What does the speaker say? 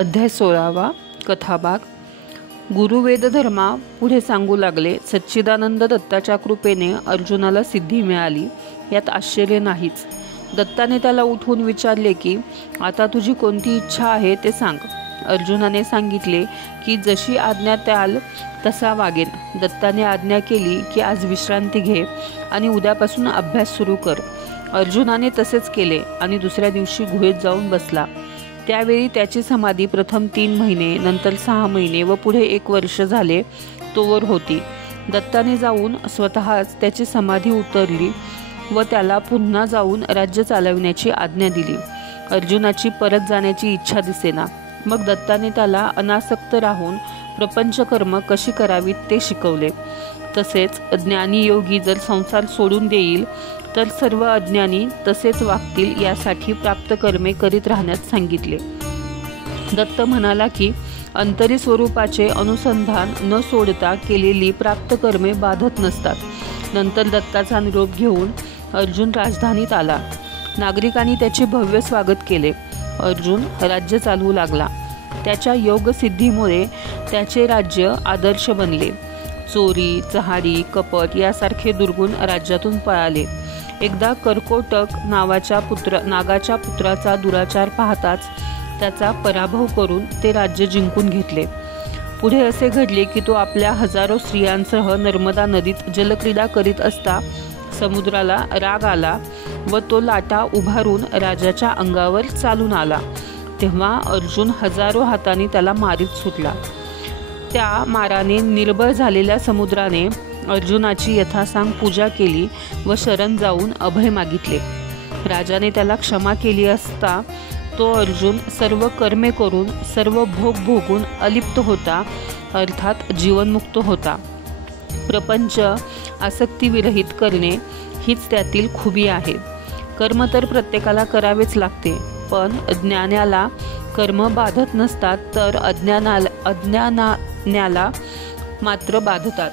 अध्याय 16 कथाभाग। गुरुवेदधर्मा पुढे सांगू लागले, सच्चिदानंद दत्ताच्या कृपेने अर्जुनाला सिद्धी मिळाली, यात आश्चर्य नाहीच। दत्ताने त्याला उठवून विचारले की आता तुझी कोणती इच्छा आहे ते सांग। अर्जुनाने सांगितले की जशी आज्ञा द्याल तसा वागेन। दत्ताने आज्ञा केली की आज विश्रांती घे आणि उद्यापासून अभ्यास सुरू कर। अर्जुनाने तसेच केले आणि दुसऱ्या दिवशी गुहेत जाऊन बसला। त्यावेळी त्याची समाधी प्रथम 3 महिने, नंतर 6 महिने व पुढे 1 वर्ष झाले तोवर होती। दत्ताने जाऊन स्वतःच त्याची समाधी उतरली व त्याला पुन्हा जाऊन राज्य चालविण्याची आज्ञा दिली। अर्जुनाची परत जाण्याची इच्छा दिसेना। मग दत्ताने त्याला अनासक्त राहून प्रपंच कर्म कशी करावीत ते शिकवले। तसेच ज्ञानी योगी जर संसार सोडून देईल तर सर्व अज्ञानी तसेच वागतील, यासाठी प्राप्त कर्मे करीत राहण्यास सांगितले। दत्त म्हणाला की अंतरी स्वरूपाचे अनुसंधान न सोडता केलेली प्राप्त कर्मे बाधत नसतात। नंतर दत्ताचा निरोप घेऊन अर्जुन राजधानीत आला। नागरिकांनी त्याचे भव्य स्वागत केले। अर्जुन राज्य चालवू लागला। त्याच्या योग सिद्धीमुळे त्याचे राज्य आदर्श बनले। चोरी, चहाडी, कपट यासारखे दुर्गुण राज्यातून पळाले। एकदा कर्कोटक नागाच्या पुत्राचा दुराचार पाहताच त्याचा पराभव करून ते राज्य जिंकून घेतले। पुढे असे घडले की तो आपल्या हजारो स्त्रियांसह नर्मदा नदीत जलक्रीडा करीत असता समुद्राला राग आला व तो लाटा उभारून राजाच्या अंगावर चालून आला। तेव्हा अर्जुन हजारो हातांनी त्याला मारीत सुटला। त्या माराने निर्बळ झालेल्या समुद्राने अर्जुनाची यथासांग पूजा केली व शरण जाऊन अभय मागितले। राजाने त्याला क्षमा केली असता तो अर्जुन सर्व कर्मे करून सर्व भोग भोगून अलिप्त होता, अर्थात जीवनमुक्त होता। प्रपंच आसक्तीविरहित करणे हीच त्यातील खुबी आहे। कर्म तर प्रत्येकाला करावेच लागते, पण ज्ञानाला कर्म बाधत नसतात, तर अज्ञानाला मात्र बाधतात।